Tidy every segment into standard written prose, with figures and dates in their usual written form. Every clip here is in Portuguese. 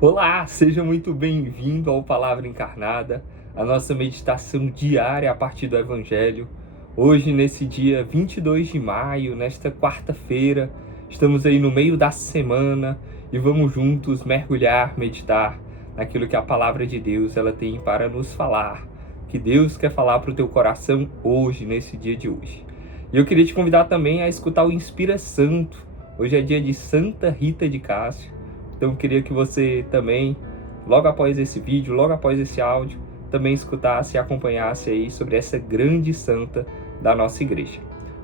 Olá, seja muito bem-vindo ao Palavra Encarnada, a nossa meditação diária a partir do Evangelho. Hoje, nesse dia 22 de maio, nesta quarta-feira, estamos aí no meio da semana e vamos juntos mergulhar, meditar naquilo que a Palavra de Deus ela tem para nos falar, que Deus quer falar para o teu coração hoje, nesse dia de hoje. E eu queria te convidar também a escutar o Inspira Santo. Hoje é dia de Santa Rita de Cássia. Então eu queria que você também, logo após esse vídeo, logo após esse áudio, também escutasse e acompanhasse aí sobre essa grande santa da nossa igreja.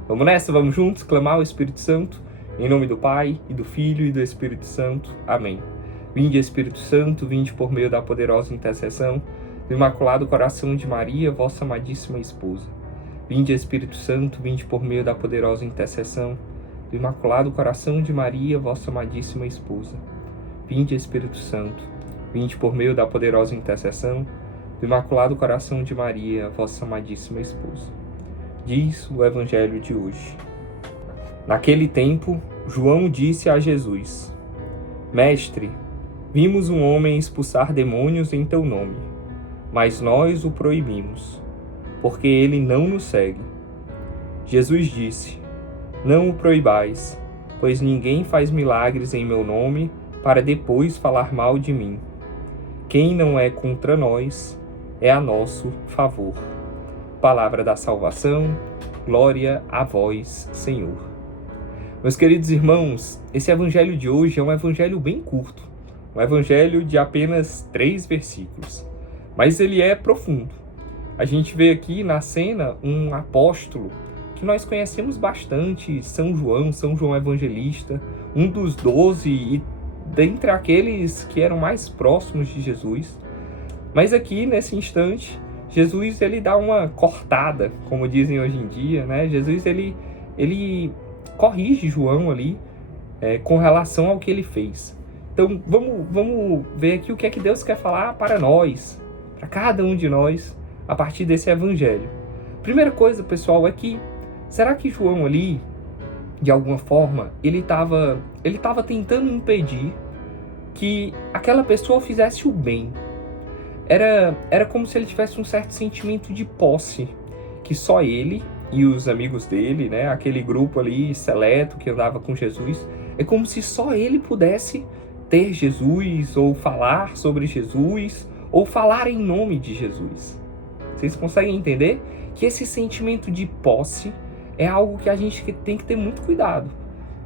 Vamos nessa? Vamos juntos clamar ao Espírito Santo? Em nome do Pai, e do Filho, e do Espírito Santo. Amém. Vinde, Espírito Santo, vinde por meio da poderosa intercessão do Imaculado Coração de Maria, vossa amadíssima esposa. Vinde, Espírito Santo, vinde por meio da poderosa intercessão do Imaculado Coração de Maria, vossa amadíssima esposa. Vinde, Espírito Santo, vinde por meio da poderosa intercessão do Imaculado Coração de Maria, vossa amadíssima esposa. Diz o Evangelho de hoje. Naquele tempo, João disse a Jesus: Mestre, vimos um homem expulsar demônios em teu nome, mas nós o proibimos, porque ele não nos segue. Jesus disse: Não o proibais, pois ninguém faz milagres em meu nome para depois falar mal de mim. Quem não é contra nós é a nosso favor. Palavra da salvação, glória a vós, Senhor. Meus queridos irmãos, esse evangelho de hoje é um evangelho bem curto, um evangelho de apenas 3 versículos, mas ele é profundo. A gente vê aqui na cena um apóstolo que nós conhecemos bastante, São João Evangelista, um dos 12 e dentre aqueles que eram mais próximos de Jesus. Mas aqui, nesse instante, Jesus ele dá uma cortada, como dizem hoje em dia, né? Jesus ele corrige João ali com relação ao que ele fez. Então, vamos ver aqui o que é que Deus quer falar para nós, para cada um de nós, a partir desse evangelho. Primeira coisa, pessoal, é que, será que João ali, de alguma forma, ele estava tentando impedir que aquela pessoa fizesse o bem? Era como se ele tivesse um certo sentimento de posse, que só ele e os amigos dele, né, aquele grupo ali seleto que andava com Jesus, é como se só ele pudesse ter Jesus, ou falar sobre Jesus, ou falar em nome de Jesus. Vocês conseguem entender que esse sentimento de posse é algo que a gente tem que ter muito cuidado.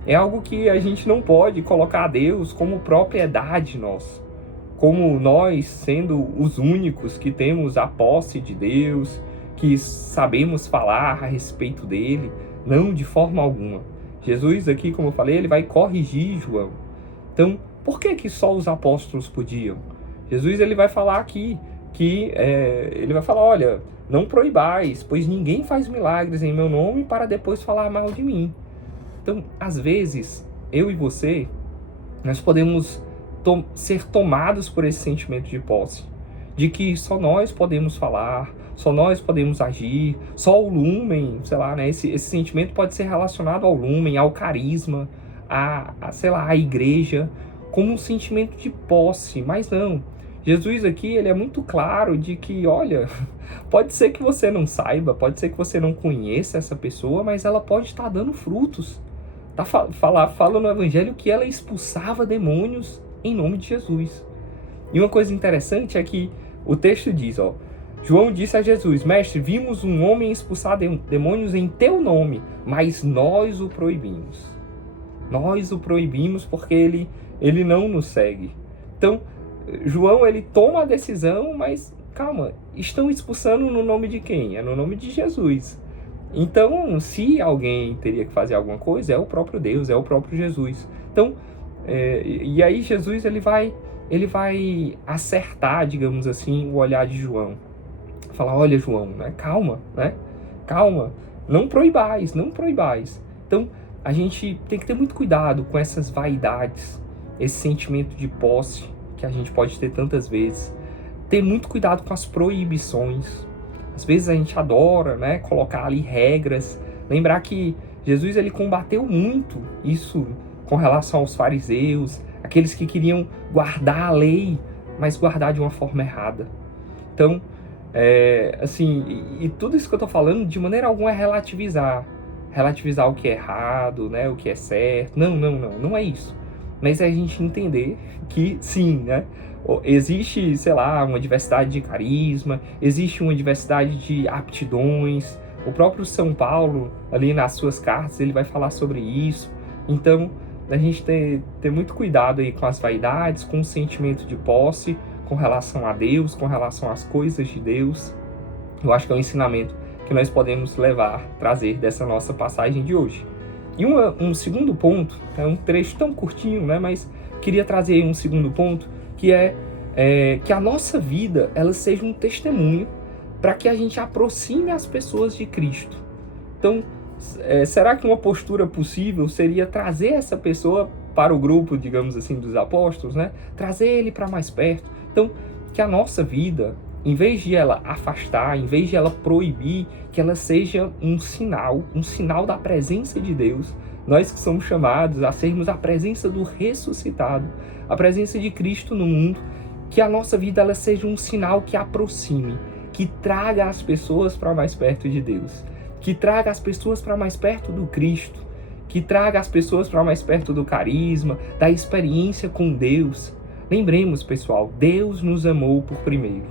É algo que a gente não pode colocar a Deus como propriedade nossa. Como nós, sendo os únicos que temos a posse de Deus, que sabemos falar a respeito dele. Não, de forma alguma. Jesus aqui, como eu falei, ele vai corrigir João. Então, por que só os apóstolos podiam? Jesus ele vai falar aqui que ele vai falar, olha, não proibais, pois ninguém faz milagres em meu nome para depois falar mal de mim. Então, às vezes, eu e você, nós podemos ser tomados por esse sentimento de posse, de que só nós podemos falar, só nós podemos agir, só o lumen, sei lá, né? Esse sentimento pode ser relacionado ao lumen, ao carisma, sei lá, à igreja, como um sentimento de posse, mas não. Jesus aqui, ele é muito claro de que, olha, pode ser que você não saiba, pode ser que você não conheça essa pessoa, mas ela pode estar dando frutos. Fala no Evangelho que ela expulsava demônios em nome de Jesus. E uma coisa interessante é que o texto diz, João disse a Jesus: Mestre, vimos um homem expulsar demônios em teu nome, mas nós o proibimos. Nós o proibimos porque ele não nos segue. Então, João, ele toma a decisão, mas calma, estão expulsando no nome de quem? É no nome de Jesus. Então, se alguém teria que fazer alguma coisa, é o próprio Deus, é o próprio Jesus. Então, e aí Jesus ele vai acertar, digamos assim, o olhar de João. Falar, olha, João, né? Calma, não proibais. Então, a gente tem que ter muito cuidado com essas vaidades, esse sentimento de posse que a gente pode ter tantas vezes. Ter muito cuidado com as proibições. Às vezes a gente adora, né, colocar ali regras. Lembrar que Jesus ele combateu muito isso com relação aos fariseus, aqueles que queriam guardar a lei, mas guardar de uma forma errada. Então, e tudo isso que eu estou falando, de maneira alguma é relativizar o que é errado, né, o que é certo. Não é isso. Mas é a gente entender que, sim, né, existe, sei lá, uma diversidade de carisma, existe uma diversidade de aptidões. O próprio São Paulo, ali nas suas cartas, ele vai falar sobre isso. Então, a gente ter muito cuidado aí com as vaidades, com o sentimento de posse, com relação a Deus, com relação às coisas de Deus. Eu acho que é um ensinamento que nós podemos trazer dessa nossa passagem de hoje. E um segundo ponto, é um trecho tão curtinho, né, mas queria trazer um segundo ponto, que é que a nossa vida ela seja um testemunho para que a gente aproxime as pessoas de Cristo. Então, será que uma postura possível seria trazer essa pessoa para o grupo, digamos assim, dos apóstolos, né? Trazer ele para mais perto. Então, que a nossa vida, em vez de ela afastar, em vez de ela proibir, que ela seja um sinal da presença de Deus. Nós que somos chamados a sermos a presença do ressuscitado, a presença de Cristo no mundo, que a nossa vida ela seja um sinal que aproxime, que traga as pessoas para mais perto de Deus, que traga as pessoas para mais perto do Cristo, que traga as pessoas para mais perto do carisma, da experiência com Deus. Lembremos, pessoal, Deus nos amou por primeiro.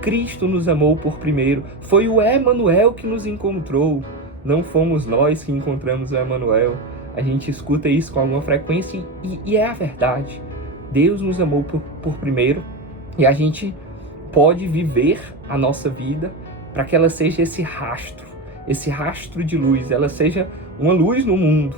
Cristo nos amou por primeiro. Foi o Emanuel que nos encontrou. Não fomos nós que encontramos o Emanuel. A gente escuta isso com alguma frequência e é a verdade. Deus nos amou por primeiro e a gente pode viver a nossa vida para que ela seja esse rastro de luz, ela seja uma luz no mundo,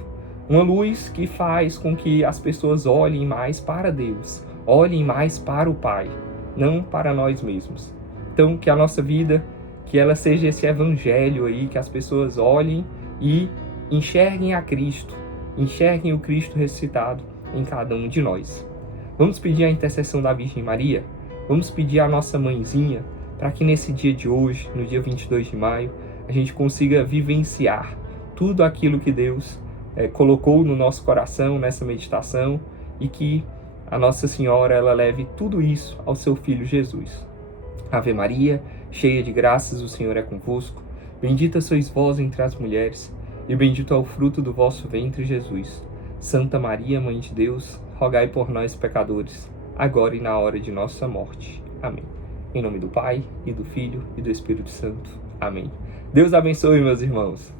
uma luz que faz com que as pessoas olhem mais para Deus, olhem mais para o Pai, não para nós mesmos. Então, que a nossa vida, que ela seja esse evangelho aí, que as pessoas olhem e enxerguem a Cristo, enxerguem o Cristo ressuscitado em cada um de nós. Vamos pedir a intercessão da Virgem Maria? Vamos pedir à nossa mãezinha para que nesse dia de hoje, no dia 22 de maio, a gente consiga vivenciar tudo aquilo que Deus colocou no nosso coração nessa meditação e que a Nossa Senhora ela leve tudo isso ao seu Filho Jesus. Ave Maria, cheia de graças, o Senhor é convosco. Bendita sois vós entre as mulheres e bendito é o fruto do vosso ventre, Jesus. Santa Maria, Mãe de Deus, rogai por nós, pecadores, agora e na hora de nossa morte. Amém. Em nome do Pai, e do Filho, e do Espírito Santo. Amém. Deus abençoe, meus irmãos.